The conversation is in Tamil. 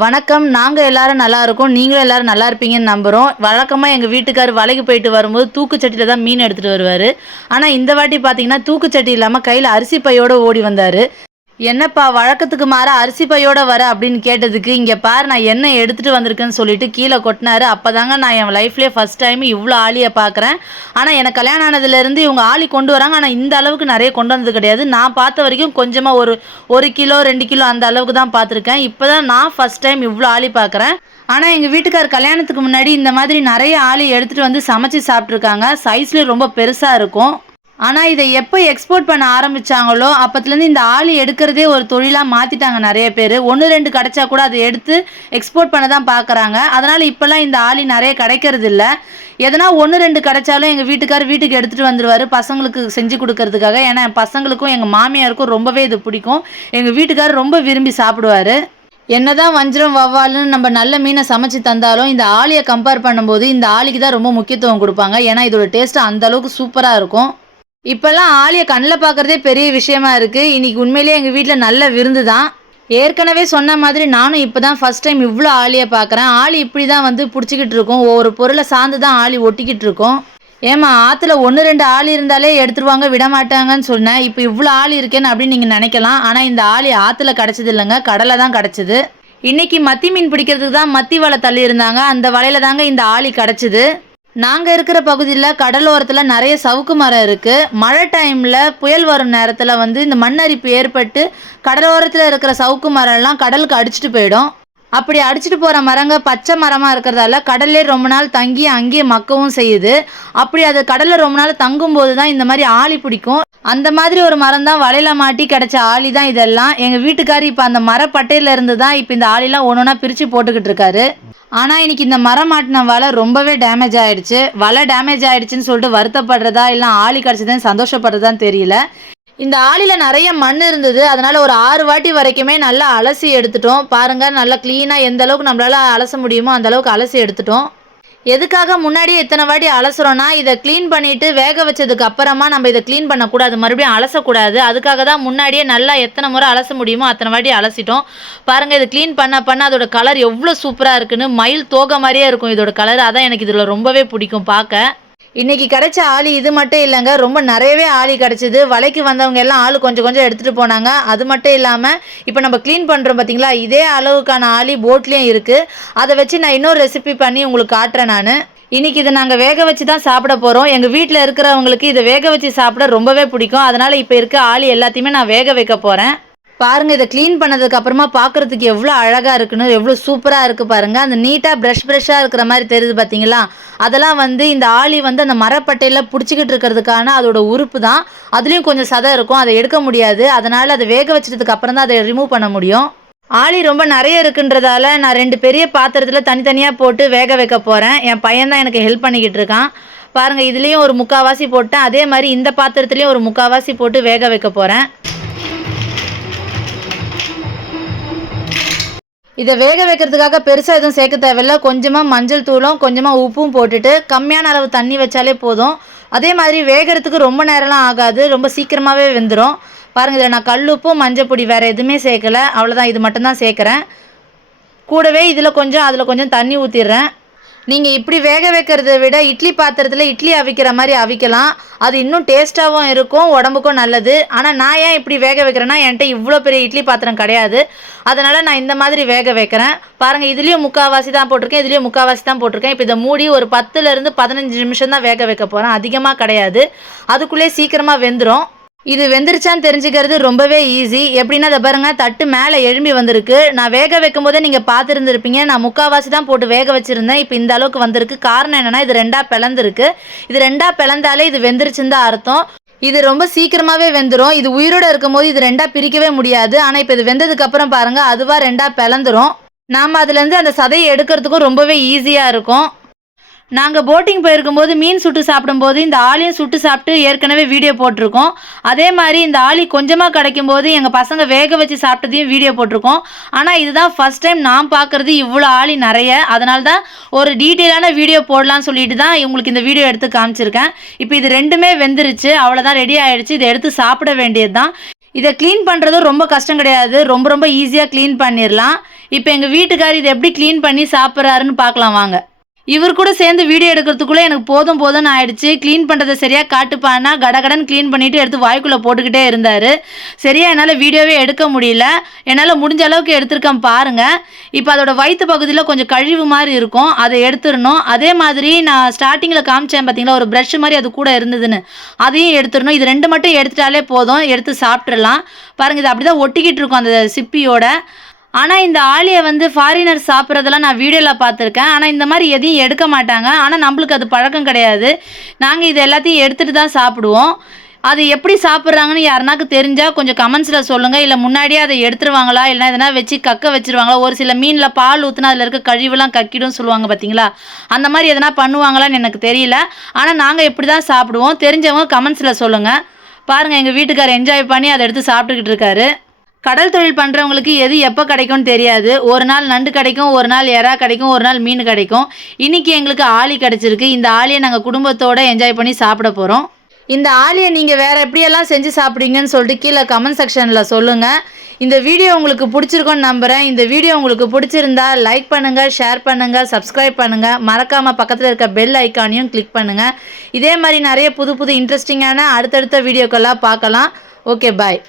வணக்கம். நாங்க எல்லாரும் நல்லா இருக்கோம். நீங்களும் எல்லாரும் நல்லா இருப்பீங்கன்னு நம்புறோம். வழக்கமா எங்க வீட்டுக்காரர் வலைக்கு போயிட்டு வரும்போது தூக்குச்சட்டியில தான் மீன் எடுத்துட்டு வருவாரு. ஆனா இந்த வாட்டி பார்த்தீங்கன்னா, தூக்குச்சட்டி இல்லாம கையில அரிசி பையோட ஓடி வந்தாரு. "என்னப்பா வழக்கத்துக்கு மாறா அரிசி பையோட வர?" அப்படின்னு கேட்டதுக்கு, "இங்க பாரு நான் என்ன எடுத்துட்டு வந்திருக்கேன்னு" சொல்லிட்டு கீழ கொட்டுனாரு. அப்பதாங்க நான் என் லைஃப்லயே ஃபர்ஸ்ட் டைம் இவ்ளோ ஆழிய பார்க்குறேன். ஆனா எனக்கு கல்யாணம் ஆனதுலேருந்து இவங்க ஆழி கொண்டு வராங்க. ஆனா இந்த அளவுக்கு நெறைய கொண்டு வந்தது கிடையாது. நான் பார்த்த வரைக்கும் கொஞ்சமா ஒரு 1 கிலோ, 2 கிலோ அந்த அளவுக்கு தான் பார்த்துருக்கேன். இப்பதான் நான் ஃபர்ஸ்ட் டைம் இவ்ளோ ஆழி பார்க்குறேன். ஆனா எங்க வீட்டுக்காரர் கல்யாணத்துக்கு முன்னாடி இந்த மாதிரி நெறைய ஆழி எடுத்துட்டு வந்து சமைச்சு சாப்ட்டுருக்காங்க. சைஸ்லயும் ரொம்ப பெருசா இருக்கும். ஆனா, இத எப்ப எக்ஸ்போர்ட் பண்ண ஆரம்பிச்சாங்களோ, அப்பத்துலருந்து இந்த ஆளி எடுக்கிறதே ஒரு தொழிலா மாத்திட்டாங்க நெறைய பேரு. 1, 2 கிடைச்சா கூட அத எடுத்து எக்ஸ்போர்ட் பண்ண தான் பார்க்குறாங்க. அதனால இப்பலாம் இந்த ஆளி நெறைய கிடைக்கிறதில்ல. எதனா 1, 2 கிடைச்சாலும் எங்க வீட்டுக்காரர் வீட்டுக்கு எடுத்துட்டு வந்துருவாரு, பசங்களுக்கு செஞ்சு குடுக்கறதுக்காக. ஏன்னா, என் பசங்களுக்கும், எங்க மாமியாருக்கும் ரொம்பவே இது பிடிக்கும். எங்க வீட்டுக்காரர் ரொம்ப விரும்பி சாப்பிடுவாரு. என்னதான் வஞ்சரம், வவ்வால்ன்னு நம்ம நல்ல மீன சமைச்சு தந்தாலும், இந்த ஆளிய கம்பேர் பண்ணும்போது, இந்த ஆளிக்கு தான் ரொம்ப முக்கியத்துவம் குடுப்பாங்க. ஏன்னா, இதோட டேஸ்ட் அந்த அளவுக்கு சூப்பரா இருக்கும். இப்பல்லாம் ஆளிய கண்ல பார்க்கறதே பெரிய விஷயமா இருக்கு. இன்னைக்கு உண்மையிலேயே எங்க வீட்ல நல்ல விருந்து தான். ஏற்கனவே சொன்ன மாதிரி நானும் இப்ப தான் ஃபர்ஸ்ட் டைம் இவ்ளோ ஆளிய பார்க்குறேன். ஆளி இப்படி தான் வந்து புடிச்சுக்கிட்டு இருக்கும். ஒவ்வொரு பொருள சார்ந்து தான் ஆளி ஒட்டிக்கிட்டு இருக்கும். ஏம்மா ஆத்துல 1, 2 ஆளி இருந்தாலே எடுத்துருவாங்க, விடமாட்டாங்கன்னு சொன்னேன். இப்ப இவ்ளோ ஆளி இருக்கேன்னு அப்படின்னு நீங்க நெனைக்கலாம். ஆனா இந்த ஆளி ஆத்துல கிடைச்சது இல்லங்க. கடல்ல தான் கிடைச்சது. இன்னைக்கு மத்தி மீன் பிடிக்கிறதுக்கு தான் மத்தி வலை தள்ளியிருந்தாங்க. அந்த வலையில தாங்க இந்த ஆளி கிடைச்சது. நாங்க இருக்கிற பகுதியில கடலோரத்துல நெறைய சவுக்கு மரம் இருக்கு. மழை டைம்ல புயல் வரும் நேரத்துல வந்து இந்த மண் அரிப்பு ஏற்பட்டு கடலோரத்துல இருக்கிற சவுக்கு மரம்லாம் கடலுக்கு அடிச்சுட்டு போயிடும். அப்படி அடிச்சுட்டு போற மரங்க பச்சை மரமா இருக்கிறதால கடல்லே ரொம்ப நாள் தங்கி அங்கேயே மக்கவும் செய்யுது. அப்படி அது கடல்ல ரொம்ப நாள் தங்கும்போது தான் இந்த மாரி ஆழி பிடிக்கும். அந்த மாதிரி ஒரு மரம் தான் வலையில மாட்டி கிடைச்ச ஆழி தான் இதெல்லாம். எங்க வீட்டுக்காரர் இப்ப அந்த மரப்பட்டையில இருந்து தான் இப்ப இந்த ஆழிலாம் ஒண்ணொண்ணா பிரிச்சு போட்டுக்கிட்டு இருக்காரு. ஆனா இன்னைக்கு இந்த மரம் மாட்டின வலை ரொம்பவே டேமேஜ் ஆயிடுச்சு. வலை டேமேஜ் ஆயிடுச்சுன்னு சொல்லிட்டு வருத்தப்படுறதா, இல்ல ஆழி கிடைச்சதுன்னு சந்தோஷப்படுறதான்னு தெரியல. இந்த ஆழில நெறைய மண் இருந்தது. அதனால ஒரு 6 வாட்டி வரைக்குமே நல்லா அலசி எடுத்துட்டோம். பாருங்க நல்லா கிளீனா எந்த அளவுக்கு நம்மளால அலச முடியுமோ அந்த அளவுக்கு அலசி எடுத்துட்டோம். எதுக்காக முன்னாடியே இத்தனை வாட்டி அலசுறோம்னா, இத கிளீன் பண்ணிட்டு வேக வச்சதுக்கு அப்புறமா நம்ம இத கிளீன் பண்ணக்கூடாது. மறுபடியும் அலசக்கூடாது. அதுக்காக தான் முன்னாடியே நல்லா எத்தனை முறை அலச முடியுமோ அத்தனை வாட்டி அலசிட்டோம். பாருங்க இத கிளீன் பண்ண பண்ண அதோட கலர் எவ்ளோ சூப்பரா இருக்குன்னு. மயில் தோகை மாரியே இருக்கும் இதோட கலர். அதான் எனக்கு இதுல ரொம்பவே பிடிக்கும் பார்க்க. இன்னைக்கு கிடைச்ச ஆளி இது மட்டும் இல்லங்க. ரொம்ப நெறையவே ஆளி கிடைச்சது. வலைக்கு வந்தவங்க எல்லாம் ஆளு கொஞ்சம் கொஞ்சம் எடுத்துட்டு போனாங்க. அது மட்டும் இல்லாம, இப்ப நம்ம கிளீன் பண்றோம் பார்த்தீங்களா, இதே அளவுக்கான ஆளி போட்லயும் இருக்கு. அத வச்சு நான் இன்னொரு ரெசிபி பண்ணி உங்களுக்கு காட்டுறேன் நானு. இன்னைக்கு இத நாங்க வேக வச்சு தான் சாப்பிட போறோம். எங்க வீட்ல இருக்கிறவங்களுக்கு இத வேக வச்சு சாப்பிட ரொம்பவே பிடிக்கும். அதனால இப்ப இருக்க ஆளி எல்லாத்தையுமே நான் வேக வைக்க போறேன். பாருங்க இத கிளீன் பண்ணதுக்கு அப்புறமா பார்க்கறதுக்கு எவ்ளோ அழகா இருக்குன்னு, எவ்ளோ சூப்பரா இருக்கு பாருங்க. அந்த நீட்டா பிரஷ்ஷா இருக்கிற மாரி தெரியுது பார்த்தீங்களா? அதெல்லாம் வந்து இந்த ஆளி வந்து அந்த மரப்பட்டையில புடிச்சுக்கிட்டு இருக்கிறதுக்கான அதோட உறுப்பு தான். அதுலயும் கொஞ்சம் சதை இருக்கும். அத எடுக்க முடியாது. அதனால அத வேக வச்சதுக்கு அப்புறம் தான் அத ரிமூவ் பண்ண முடியும். ஆளி ரொம்ப நெறைய இருக்குன்றதால நான் 2 பெரிய பாத்திரத்துல தனித்தனியா போட்டு வேக வைக்க போறேன். என் பையன் தான் எனக்கு ஹெல்ப் பண்ணிக்கிட்டு இருக்கான். பாருங்க இதுலயும் ஒரு 3/4 வாசி போட்டேன். அதே மாரி இந்த பாத்திரத்திலயும் ஒரு 3/4 வாசி போட்டு வேக வைக்க போறேன். இத வேக வைக்கிறதுக்காக பெருசா எதுவும் சேர்க்க தேவையில்ல. கொஞ்சமா மஞ்சள் தூளும், கொஞ்சமா உப்பும் போட்டுட்டு கம்மியான அளவு தண்ணி வச்சாலே போதும். அதே மாதிரி வேகறதுக்கு ரொம்ப நேரம்லாம் ஆகாது. ரொம்ப சீக்கிரமாவே வெந்துரும். பாருங்க இதில நான் கல்லுப்பும், மஞ்சள் பொடி வேற எதுவுமே சேர்க்கல. அவ்வளோதான் இது மட்டும் தான் சேர்க்குறேன். கூடவே இதில கொஞ்சம், அதில கொஞ்சம் தண்ணி ஊத்திர்றேன். நீங்க இப்படி வேக வைக்கிறத விட இட்லி பாத்திரத்துல இட்லி அவிக்கிற மாரி அவிக்கலாம். அது இன்னும் டேஸ்ட்டாவும் இருக்கும், உடம்புக்கும் நல்லது. ஆனா நான் ஏன் இப்படி வேக வைக்கிறேன்னா, என்ட்ட இவ்ளோ பெரிய இட்லி பாத்திரம் கிடையாது. அதனால நான் இந்த மாதிரி வேக வைக்கிறேன். பாருங்க இதுலயும் 3/4 வாசி தான் போட்டிருக்கேன். இதுலயும் 3/4 வாசி தான் போட்டிருக்கேன். இப்ப இத மூடி ஒரு 10லிருந்து 15 நிமிஷம் தான் வேக வைக்க போறேன். அதிகமா கிடையாது. அதுக்குள்ளே சீக்கிரமா வெந்துரும். இது வெந்துருச்சான்னு தெரிஞ்சுக்கிறது ரொம்பவே ஈஸி. எப்படின்னா இத பாருங்க தட்டு மேலே எழும்பி வந்திருக்கு. நான் வேக வைக்கும்போதே நீங்க பார்த்துருந்துருப்பீங்க. நான் 3/4 வாசி தான் போட்டு வேக வச்சிருந்தேன். இப்ப இந்த அளவுக்கு வந்திருக்கு. காரணம் என்னன்னா இது 2ஆ பிளந்திருக்கு. இது 2ஆ பிளந்தாலே இது வெந்துருச்சுன்னு தான் அர்த்தம். இது ரொம்ப சீக்கிரமாவே வெந்துரும். இது உயிரோட இருக்கும்போது இது 2ஆ பிரிக்கவே முடியாது. ஆனா இப்ப இது வெந்ததுக்கு அப்புறம் பாருங்க அதுவா 2ஆ பிளந்துரும். நாம அதுலேருந்து அந்த சதையை எடுக்கிறதுக்கும் ரொம்பவே ஈஸியா இருக்கும். நாங்க போட்டிங் போயிருக்கும்போது மீன் சுட்டு சாப்பிடும்போது இந்த ஆளியும் சுட்டு சாப்பிட்டு ஏற்கனவே வீடியோ போட்டிருக்கோம். அதே மாதிரி இந்த ஆளி கொஞ்சமா கிடைக்கும்போது எங்க பசங்க வேக வச்சு சாப்பிட்டதையும் வீடியோ போட்டிருக்கோம். ஆனா இதுதான் ஃபர்ஸ்ட் டைம் நான் பார்க்கறது இவ்வளோ ஆளி நெறைய. அதனால தான் ஒரு டீட்டெயிலான வீடியோ போடலாம்னு சொல்லிட்டு தான் உங்களுக்கு இந்த வீடியோ எடுத்து காமிச்சிருக்கேன். இப்போ இது 2மே வெந்துருச்சு. அவ்வளோதான் ரெடி ஆயிடுச்சு. இதை எடுத்து சாப்பிட வேண்டியது தான். இதை க்ளீன் பண்ணுறதும் ரொம்ப கஷ்டம் கிடையாது, ரொம்ப ரொம்ப ஈஸியாக க்ளீன் பண்ணிடலாம். இப்போ எங்கள் வீட்டுக்கார் இதை எப்படி க்ளீன் பண்ணி சாப்பிட்றாருன்னு பார்க்கலாம் வாங்க. இவர் கூட சேர்ந்து வீடியோ எடுக்கிறதுக்குள்ளே எனக்கு போதும் போதும்னு ஆயிடுச்சு. க்ளீன் பண்ணுறதை சரியாக காட்டுப்பான்னா கடகடன் க்ளீன் பண்ணிவிட்டு எடுத்து வாய்க்குள்ளே போட்டுக்கிட்டே இருந்தார். சரியாக என்னால் வீடியோவே எடுக்க முடியல. என்னால் முடிஞ்ச அளவுக்கு எடுத்திருக்கேன் பாருங்கள். இப்போ அதோட வயிற்று பகுதியில் கொஞ்சம் கழிவு மாதிரி இருக்கும், அதை எடுத்துடணும். அதே மாதிரி நான் ஸ்டார்டிங்கில் காமிச்சேன் பார்த்தீங்களா, ஒரு ப்ரஷ் மாதிரி அது கூட இருந்ததுன்னு, அதையும் எடுத்துடணும். இது 2 மட்டும் எடுத்துட்டாலே போதும், எடுத்து சாப்பிட்றலாம். பாருங்கள், இது அப்படி தான் ஒட்டிக்கிட்டு இருக்கும் அந்த சிப்பியோட. ஆனால் இந்த ஆளியை வந்து ஃபாரினர்ஸ் சாப்பிட்றதெல்லாம் நான் வீடியோவில் பார்த்துருக்கேன். ஆனால் இந்த மாதிரி எதையும் எடுக்க மாட்டாங்க. ஆனால் நம்மளுக்கு அது பழக்கம் கிடையாது. நாங்கள் இது எல்லாத்தையும் எடுத்துகிட்டு தான் சாப்பிடுவோம். அது எப்படி சாப்பிட்றாங்கன்னு யாருனாக்கு தெரிஞ்சால் கொஞ்சம் கமெண்ட்ஸில் சொல்லுங்கள். இல்லை முன்னாடியே அதை எடுத்துருவாங்களா, இல்லைனா எதனா வச்சு கக்க வச்சுருவாங்களா? ஒரு சில மீனில் பால் ஊற்றினா அதில் இருக்க கழிவுலாம் கக்கிடும் சொல்லுவாங்க பார்த்தீங்களா, அந்த மாதிரி எதனா பண்ணுவாங்களான்னு எனக்கு தெரியல. ஆனால் நாங்கள் இப்படி தான் சாப்பிடுவோம். தெரிஞ்சவங்க கமெண்ட்ஸில் சொல்லுங்கள். பாருங்கள், எங்கள் வீட்டுக்காரர் என்ஜாய் பண்ணி அதை எடுத்து சாப்பிட்டுக்கிட்டு இருக்காரு. கடல் தொழில் பண்ணுறவங்களுக்கு எது எப்போ கிடைக்கும்னு தெரியாது. ஒரு நாள் நண்டு கிடைக்கும், ஒரு நாள் எறா கிடைக்கும், ஒரு நாள் மீன் கிடைக்கும். இன்றைக்கி எங்களுக்கு ஆளி கிடச்சிருக்கு. இந்த ஆளியை நாங்கள் குடும்பத்தோடு என்ஜாய் பண்ணி சாப்பிட போகிறோம். இந்த ஆளியை நீங்கள் வேறு எப்படியெல்லாம் செஞ்சு சாப்பிடுங்கன்னு சொல்லிட்டு கீழே கமெண்ட் செக்ஷனில் சொல்லுங்கள். இந்த வீடியோ உங்களுக்கு பிடிச்சிருக்குன்னு நம்புகிறேன். இந்த வீடியோ உங்களுக்கு பிடிச்சிருந்தா லைக் பண்ணுங்கள், ஷேர் பண்ணுங்கள், சப்ஸ்கிரைப் பண்ணுங்கள். மறக்காமல் பக்கத்தில் இருக்க பெல் ஐக்கானையும் கிளிக் பண்ணுங்கள். இதே மாதிரி நிறைய புது புது இன்ட்ரெஸ்டிங்கான அடுத்தடுத்த வீடியோக்கெல்லாம் பார்க்கலாம். ஓகே, பாய்.